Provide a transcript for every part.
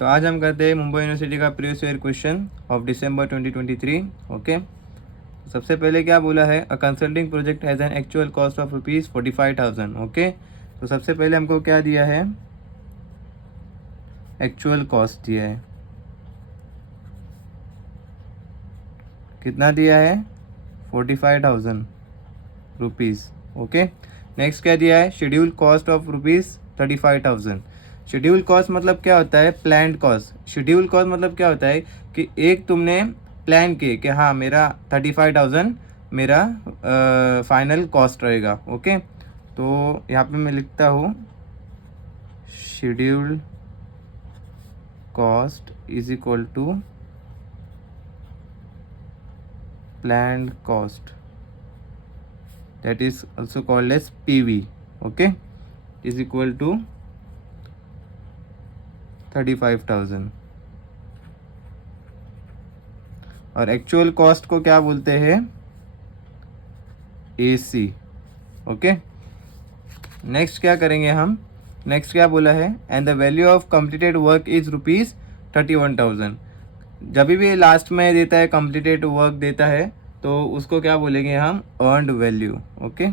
तो आज हम करते हैं मुंबई यूनिवर्सिटी का previous year question of December 2023। Okay, सबसे पहले क्या बोला है, a consulting project has an actual cost of ₹45,000। Okay, तो सबसे पहले हमको क्या दिया है, एक्चुअल कॉस्ट दिया है। कितना दिया है, 45,000 रुपीज़। ओके, नेक्स्ट क्या दिया है, schedule cost of ₹35,000। Schedule cost मतलब क्या होता है, प्लान्ड कॉस्ट। शेड्यूल कॉस्ट मतलब क्या होता है कि एक तुमने प्लान किए कि हाँ मेरा 35,000 मेरा फाइनल कॉस्ट रहेगा। ओके, तो यहाँ पे मैं लिखता हूँ schedule cost is equal to planned cost, that is also called as PV. okay, is equal to 35,000। और एक्चुअल कॉस्ट को क्या बोलते हैं, AC। ओके, नेक्स्ट क्या करेंगे हम, नेक्स्ट क्या बोला है, and the value of completed work is ₹31,000। जब भी लास्ट में देता है कंप्लीटेड वर्क देता है तो उसको क्या बोलेंगे हम, earned value. Okay,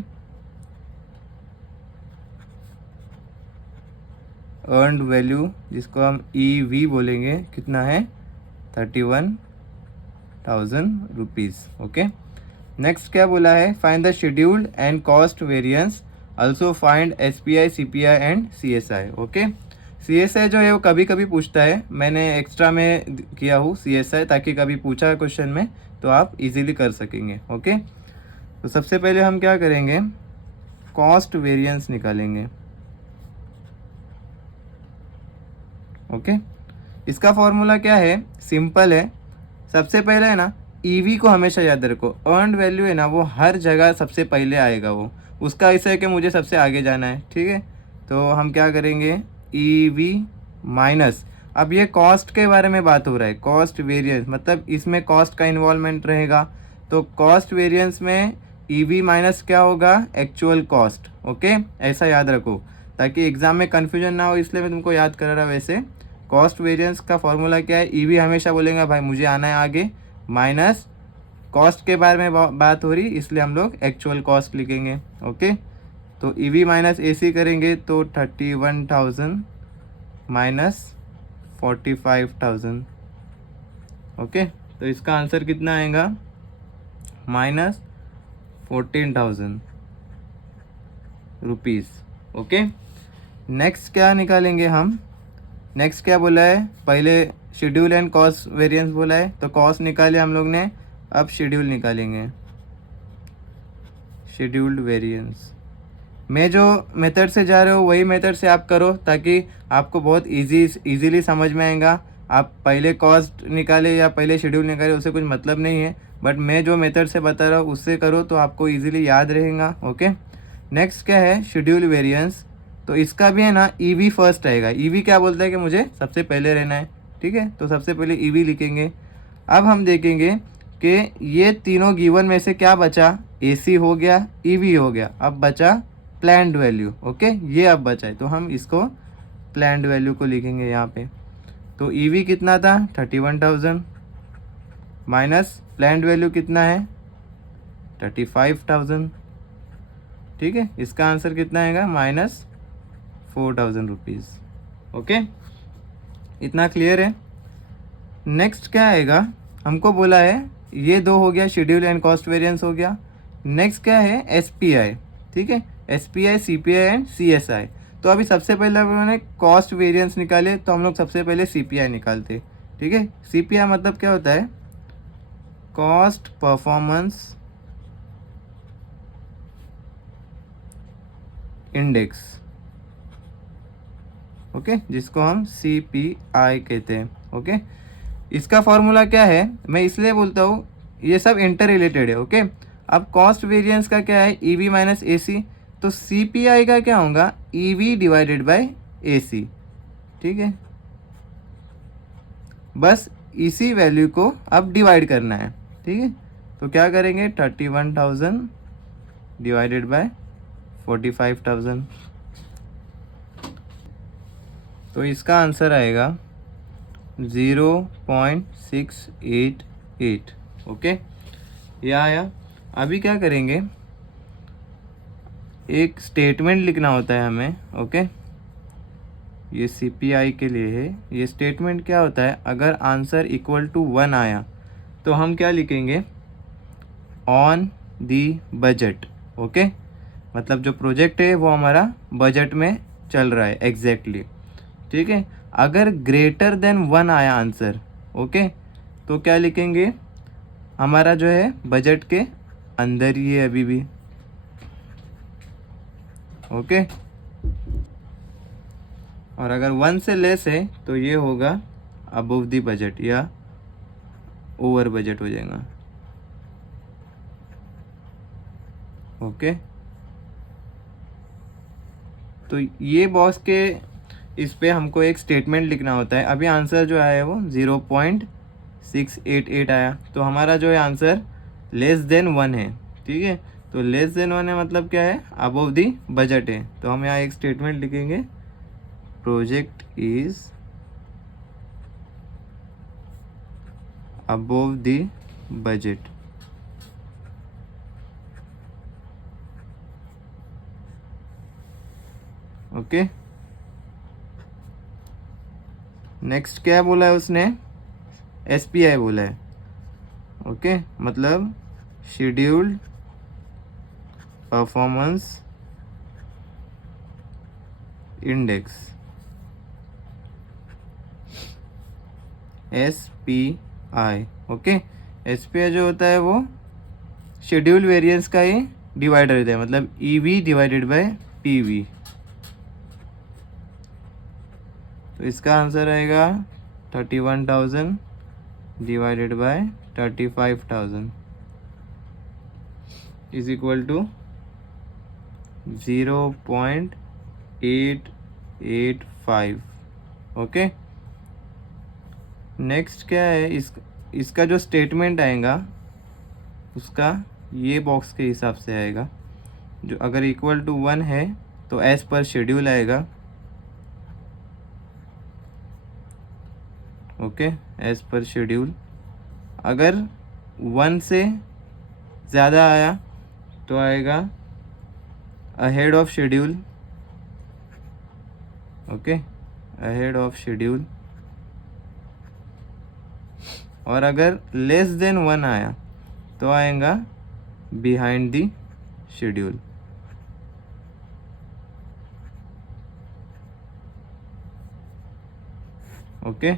earned value जिसको हम EV बोलेंगे, कितना है, 31,000 रुपीज़। ओके, नेक्स्ट क्या बोला है, find the scheduled and cost variance, also find SPI, CPI and CSI। Okay, CSI जो है वो कभी कभी पूछता है, मैंने एक्स्ट्रा में किया हूँ CSI ताकि कभी पूछा है क्वेश्चन में तो आप इजीली कर सकेंगे। ओके, तो सबसे पहले हम क्या करेंगे, कॉस्ट वेरिएंस निकालेंगे। ओके, इसका फॉर्मूला क्या है, सिंपल है। सबसे पहले है ना, EV को हमेशा याद रखो, अर्नड वैल्यू है ना वो हर जगह सबसे पहले आएगा, वो उसका ऐसा है कि मुझे सबसे आगे जाना है। ठीक है, तो हम क्या करेंगे, EV माइनस, अब ये कॉस्ट के बारे में बात हो रहा है, कॉस्ट वेरिएंस मतलब इसमें कॉस्ट का इन्वॉल्वमेंट रहेगा, तो कॉस्ट वेरिएंस में EV माइनस क्या होगा, एक्चुअल कॉस्ट। ओके, ऐसा याद रखो ताकि एग्जाम में कन्फ्यूजन ना हो, इसलिए मैं तुमको याद कर रहा। वैसे कॉस्ट वेरिएंस का फॉर्मूला क्या है, EV हमेशा बोलेंगे भाई मुझे आना है आगे, माइनस कॉस्ट के बारे में बात हो रही इसलिए हम लोग एक्चुअल कॉस्ट लिखेंगे। ओके, तो EV माइनस AC करेंगे तो 31,000 माइनस 45,000। ओके, तो इसका आंसर कितना आएगा, माइनस 14,000 रुपीज़। ओके, नेक्स्ट क्या निकालेंगे हम, नेक्स्ट क्या बोला है, पहले शेड्यूल एंड कॉस्ट वेरिएंस बोला है तो कॉस्ट निकाले हम लोग ने, अब शेड्यूल निकालेंगे, शेड्यूल्ड वेरिएंस। मैं जो मेथड से जा रहे हो वही मेथड से आप करो ताकि आपको बहुत इजीली समझ में आएगा। आप पहले कॉस्ट निकाले या पहले शेड्यूल निकाले उससे कुछ मतलब नहीं है, बट मैं जो मेथड से बता रहा हूँ उससे करो तो आपको इजीली याद रहेगा। ओके, नेक्स्ट क्या है, शेड्यूल वेरिएंस, तो इसका भी है ना EV फर्स्ट आएगा। EV क्या बोलता है कि मुझे सबसे पहले रहना है। ठीक है, तो सबसे पहले EV लिखेंगे। अब हम देखेंगे कि ये तीनों गिवन में से क्या बचा, AC हो गया, EV हो गया, अब बचा प्लान्ड वैल्यू। ओके, ये अब बचा है तो हम इसको प्लान्ड वैल्यू को लिखेंगे यहाँ पे। तो EV कितना था, 31,000 माइनस प्लान्ड वैल्यू कितना है, 35,000। ठीक है, इसका आंसर कितना आएगा, माइनस 4,000 रुपीज़। ओके, इतना क्लियर है। नेक्स्ट क्या आएगा, हमको बोला है ये दो हो गया, शेड्यूल एंड कॉस्ट वेरिएंस हो गया। नेक्स्ट क्या है, SPI। ठीक है, SPI, CPI एंड CSI। तो अभी सबसे पहले हमने कॉस्ट वेरिएंस निकाले तो हम लोग सबसे पहले CPI निकालते। ठीक है, CPI मतलब क्या होता है, कॉस्ट परफॉर्मेंस इंडेक्स। ओके, जिसको हम CPI कहते हैं। ओके, इसका फॉर्मूला क्या है, मैं इसलिए बोलता हूँ ये सब इंटर रिलेटेड है। ओके, अब कॉस्ट वेरिएंस का क्या है, EV माइनस AC, तो CPI का क्या होगा, EV डिवाइडेड बाय AC। ठीक है, बस इसी वैल्यू को अब डिवाइड करना है। ठीक है, तो क्या करेंगे, 31,000 डिवाइडेड बाय 45,000, तो इसका आंसर आएगा 0.688। ओके, ये आया। अभी क्या करेंगे, एक स्टेटमेंट लिखना होता है हमें। ओके, ये CPI के लिए है। ये स्टेटमेंट क्या होता है, अगर आंसर इक्वल टू 1 आया तो हम क्या लिखेंगे, ऑन दी बजट। ओके, मतलब जो प्रोजेक्ट है वो हमारा बजट में चल रहा है एग्जैक्टली। ठीक है, अगर ग्रेटर देन 1 आया आंसर, ओके, तो क्या लिखेंगे, हमारा जो है बजट के अंदर ही है अभी भी। ओके, और अगर 1 से लेस है तो ये होगा अबव द बजट या ओवर बजट हो जाएगा। ओके, तो ये बॉक्स के इस पे हमको एक स्टेटमेंट लिखना होता है। अभी आंसर जो आया है वो 0.688 आया, तो हमारा जो है आंसर लेस देन 1 है। ठीक है, तो लेस देन 1 है मतलब क्या है, अबव दी बजट है। तो हम यहाँ एक स्टेटमेंट लिखेंगे, project is above the budget. Okay, next क्या बोला है उसने, SPI बोला है। ओके, मतलब scheduled performance index, SPI। Okay, SPI जो होता है वो शेड्यूल वेरिएंस का ही डिवाइडर देता है, मतलब EV डिवाइडेड बाय PV। तो इसका आंसर आएगा 31,000 divided by 35,000 is equal to 0.885। Okay, next क्या है, इसका जो स्टेटमेंट आएगा उसका ये बॉक्स के हिसाब से आएगा। जो अगर इक्वल टू 1 है तो एज पर शेड्यूल आएगा। Okay, as per schedule. अगर 1 से ज़्यादा आया तो आएगा ahead of schedule. Okay, ahead of schedule. और अगर लेस देन 1 आया तो आएगा बिहाइंड द शेड्यूल। ओके,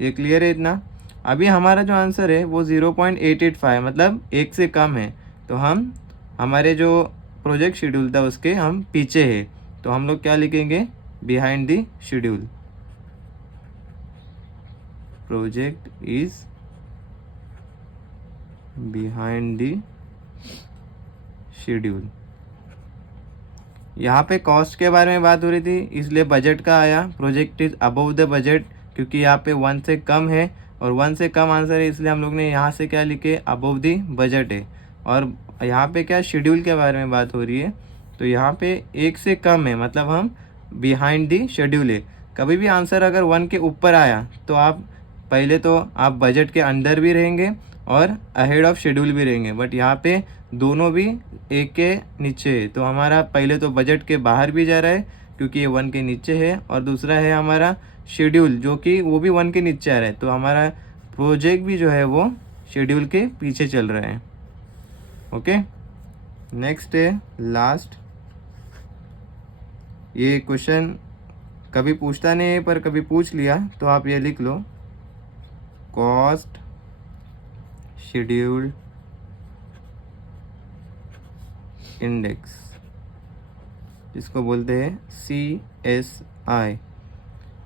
ये क्लियर है इतना। अभी हमारा जो आंसर है वो 0.885 मतलब 1 से कम है, तो हम हमारे जो प्रोजेक्ट शेड्यूल था उसके हम पीछे है, तो हम लोग क्या लिखेंगे, behind the schedule. Project is behind the schedule. यहाँ पे कॉस्ट के बारे में बात हो रही थी इसलिए बजट का आया, project is above the budget, क्योंकि यहाँ पे 1 से कम है और 1 से कम आंसर है, इसलिए हम लोग ने यहाँ से क्या लिखे, अबव द बजट है। और यहाँ पे क्या शेड्यूल के बारे में बात हो रही है, तो यहाँ पे 1 से कम है मतलब हम बिहाइंड द शेड्यूल है। कभी भी आंसर अगर 1 के ऊपर आया तो आप पहले तो आप बजट के अंदर भी रहेंगे और अहेड ऑफ शेड्यूल भी रहेंगे, बट यहाँ पे दोनों भी 1 के नीचे है, तो हमारा पहले तो बजट के बाहर भी जा रहा है क्योंकि ये 1 के नीचे है, और दूसरा है हमारा शेड्यूल जो कि वो भी 1 के नीचे आ रहा है, तो हमारा प्रोजेक्ट भी जो है वो शेड्यूल के पीछे चल रहा है। ओके, नेक्स्ट है लास्ट। ये क्वेश्चन कभी पूछता नहीं है पर कभी पूछ लिया तो आप ये लिख लो, कॉस्ट शेड्यूल्ड इंडेक्स, जिसको बोलते हैं CSI।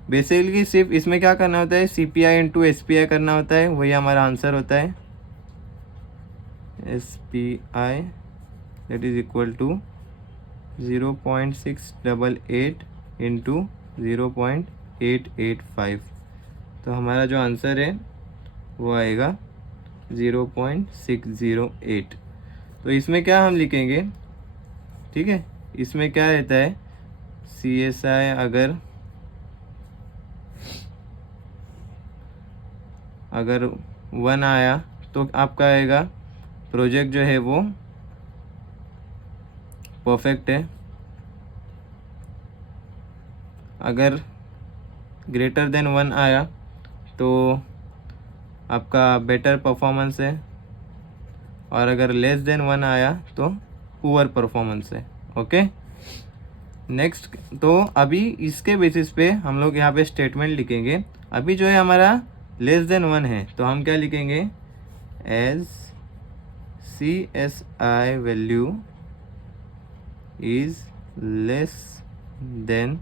बेसिकली सिर्फ इसमें क्या करना होता है, CPI इंटू SPI करना होता है, वही हमारा आंसर होता है। SPI that is equal to 0.688 into 0.885, तो हमारा जो आंसर है वो आएगा 0.608। तो इसमें क्या हम लिखेंगे, ठीक है, इसमें क्या रहता है, CSI अगर अगर 1 आया तो आपका आएगा प्रोजेक्ट जो है वो परफेक्ट है। अगर ग्रेटर देन 1 आया तो आपका बेटर परफॉर्मेंस है, और अगर लेस देन 1 आया तो पुअर परफॉर्मेंस है। ओके, नेक्स्ट तो अभी इसके बेसिस पे हम लोग यहाँ पे स्टेटमेंट लिखेंगे। अभी जो है हमारा लेस देन 1 है तो हम क्या लिखेंगे, as CSI value is less than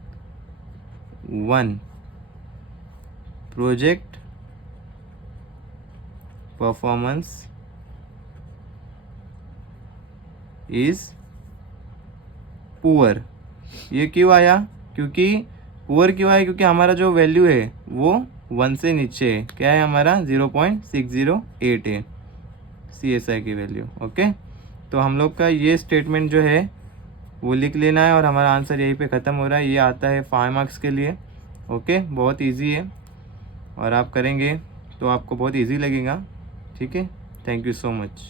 1 project performance is poor. ये क्यों आया, क्योंकि पुअर क्यों आया, क्योंकि हमारा जो वैल्यू है वो 1 से नीचे है। क्या है हमारा 0.608 है CSI की वैल्यू। ओके, तो हम लोग का ये स्टेटमेंट जो है वो लिख लेना है और हमारा आंसर यहीं पे ख़त्म हो रहा है। ये आता है 5 मार्क्स के लिए। ओके, बहुत इजी है और आप करेंगे तो आपको बहुत इजी लगेगा। ठीक है, थैंक यू सो मच।